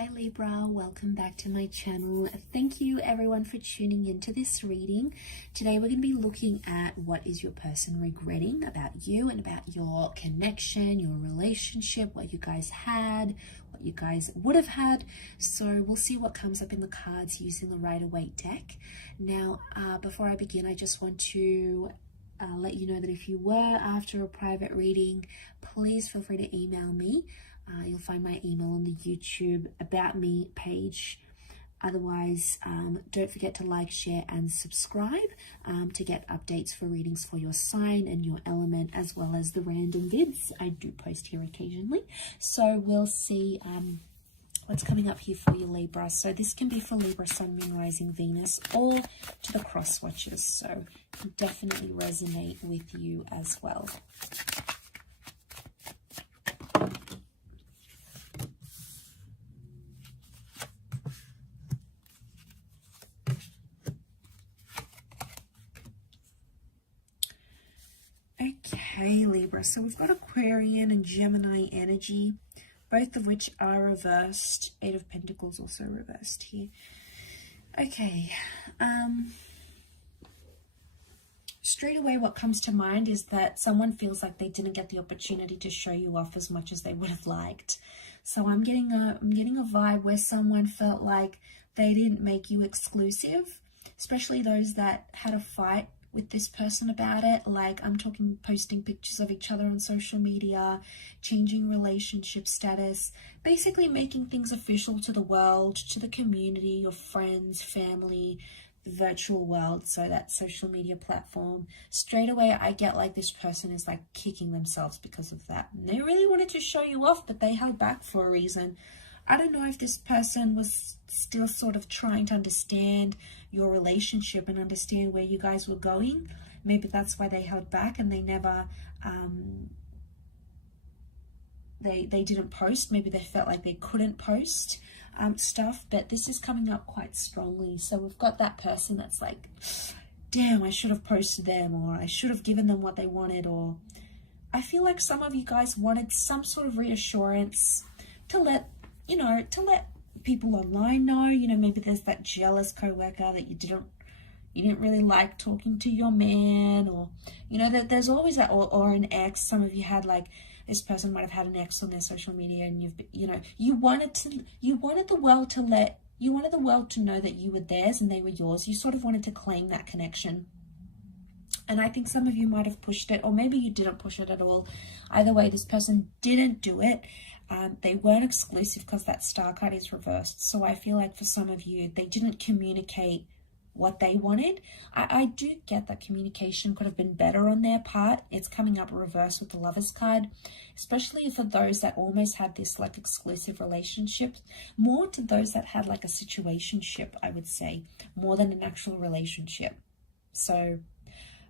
Hi Libra, welcome back to my channel. Thank you everyone for tuning into this reading. Today we're going to be looking at what is your person regretting about you and about your connection, your relationship, what you guys had, what you guys would have had. So we'll see what comes up in the cards using the Rider-Waite deck. Now, before I begin, I just want to let you know that if you were after a private reading, please feel free to email me. You'll find my email on the YouTube About Me page. Otherwise, don't forget to like, share, and subscribe to get updates for readings for your sign and your element, as well as the random vids I do post here occasionally. So we'll see what's coming up here for you, Libra. So this can be for Libra, Sun, Moon, Rising, Venus, or to the cross watchers. So definitely resonate with you as well. Okay, Libra, so we've got Aquarian and Gemini energy, both of which are reversed. Eight of Pentacles also reversed here. Okay, straight away what comes to mind is that someone feels like they didn't get the opportunity to show you off as much as they would have liked. So I'm getting a vibe where someone felt like they didn't make you exclusive, especially those that had a fight with this person about it. Like, I'm talking posting pictures of each other on social media, changing relationship status, basically making things official to the world, to the community, your friends, family, the virtual world, so that social media platform. Straight away I get like this person is like kicking themselves because of that. And they really wanted to show you off, but they held back for a reason. I don't know if this person was still sort of trying to understand your relationship and understand where you guys were going. Maybe that's why they held back and they never, they didn't post. Maybe they felt like they couldn't post stuff, but this is coming up quite strongly. So we've got that person that's like, damn, I should have posted them, or I should have given them what they wanted, or I feel like some of you guys wanted some sort of reassurance to let people online know, maybe there's that jealous coworker that you didn't really like talking to your man, or, that there's always that, or an ex. Some of you had like, this person might have had an ex on their social media, and you wanted the world to know that you were theirs and they were yours. You sort of wanted to claim that connection. And I think some of you might have pushed it, or maybe you didn't push it at all. Either way, this person didn't do it. They weren't exclusive because that star card is reversed. So I feel like for some of you, they didn't communicate what they wanted. I do get that communication could have been better on their part. It's coming up reverse with the Lovers card, especially for those that almost had this like exclusive relationship, more to those that had like a situationship, I would say, more than an actual relationship. So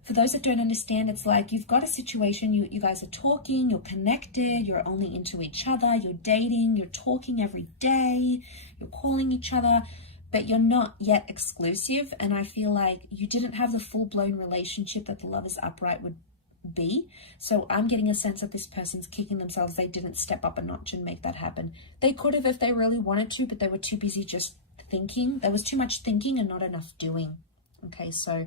for those that don't understand, it's like you've got a situation, you guys are talking, you're connected, you're only into each other, you're dating, you're talking every day, you're calling each other, but you're not yet exclusive. And I feel like you didn't have the full-blown relationship that the Lovers upright would be. So I'm getting a sense that this person's kicking themselves. They didn't step up a notch and make that happen. They could have if they really wanted to, but they were too busy just thinking. There was too much thinking and not enough doing. Okay, so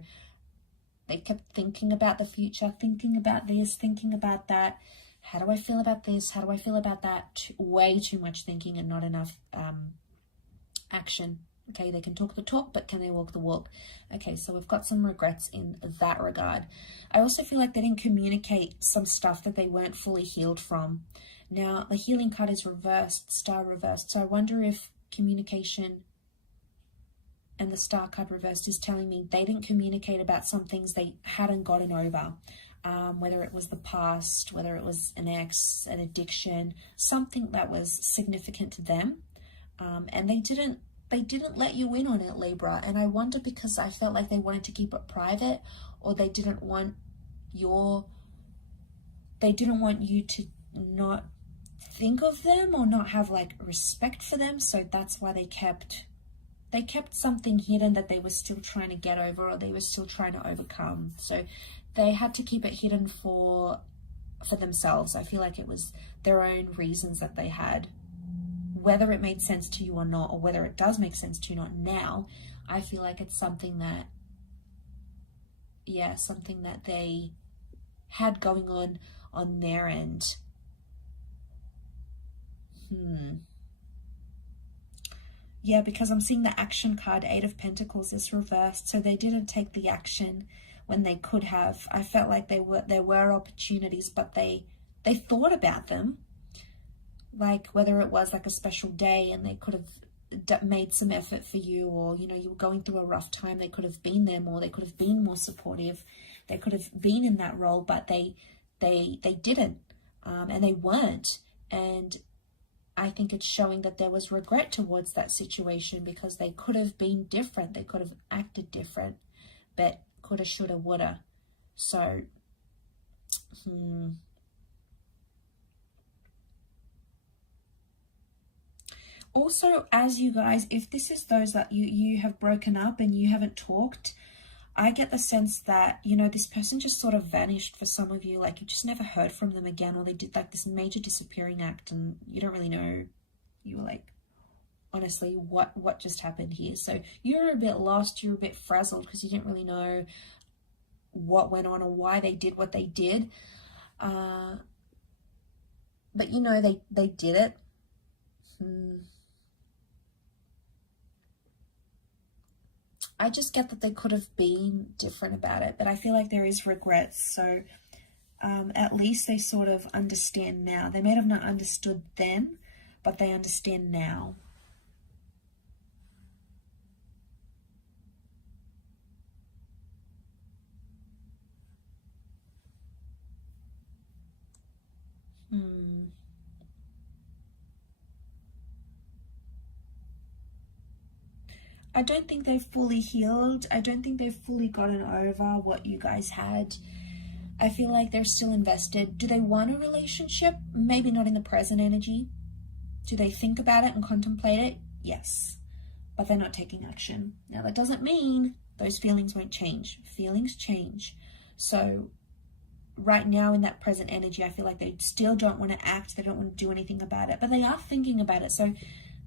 they kept thinking about the future, thinking about this, thinking about that. How do I feel about this? How do I feel about that? Way too much thinking and not enough action. Okay, they can talk the talk, but can they walk the walk? Okay, so we've got some regrets in that regard. I also feel like they didn't communicate some stuff that they weren't fully healed from. Now, the healing card is reversed, star reversed. So I wonder if communication and the star card reversed is telling me they didn't communicate about some things they hadn't gotten over, whether it was the past, whether it was an ex, an addiction, something that was significant to them, and they didn't let you in on it, Libra. And I wonder because I felt like they wanted to keep it private, or they didn't want you to not think of them or not have like respect for them. So that's why they kept something hidden that they were still trying to get over, or they were still trying to overcome. So they had to keep it hidden for themselves. I feel like it was their own reasons that they had whether it made sense to you or not, or whether it does make sense to you not now, I feel like it's something that, yeah, something that they had going on their end. Yeah, because I'm seeing the action card, 8 of Pentacles, is reversed. So they didn't take the action when they could have. I felt like there were opportunities, but they thought about them. Like whether it was like a special day and they could have made some effort for you, or, you know, you were going through a rough time, they could have been there more, they could have been more supportive, they could have been in that role, but they didn't, and they weren't. And I think it's showing that there was regret towards that situation, because they could have been different, they could have acted different, but coulda, shoulda, woulda. So also, as you guys, if this is those that you have broken up and you haven't talked, I get the sense that, you know, this person just sort of vanished for some of you. Like you just never heard from them again, or they did like this major disappearing act and you don't really know. You were like, honestly, what just happened here? So you're a bit lost, you're a bit frazzled because you didn't really know what went on or why they did what they did. But you know, they did it. I just get that they could have been different about it, but I feel like there is regret. So at least they sort of understand now. They may have not understood then, but they understand now. I don't think they've fully healed. I don't think they've fully gotten over what you guys had. I feel like they're still invested. Do they want a relationship? Maybe not in the present energy. Do they think about it and contemplate it? Yes. But they're not taking action. Now, that doesn't mean those feelings won't change. Feelings change. So right now in that present energy, I feel like they still don't want to act. They don't want to do anything about it. But they are thinking about it. So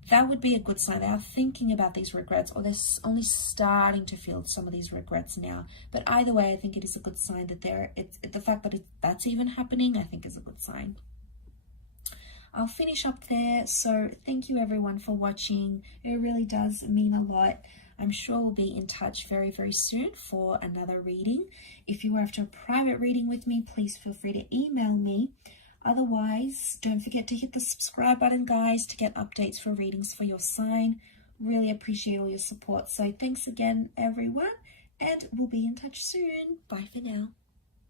that would be a good sign. They are thinking about these regrets, or they're only starting to feel some of these regrets now. But either way, I think it is a good sign that the fact that that's even happening, I think is a good sign. I'll finish up there. So thank you everyone for watching. It really does mean a lot. I'm sure we'll be in touch very, very soon for another reading. If you are after a private reading with me, please feel free to email me. Otherwise, don't forget to hit the subscribe button, guys, to get updates for readings for your sign. Really appreciate all your support. So thanks again, everyone, and we'll be in touch soon. Bye for now.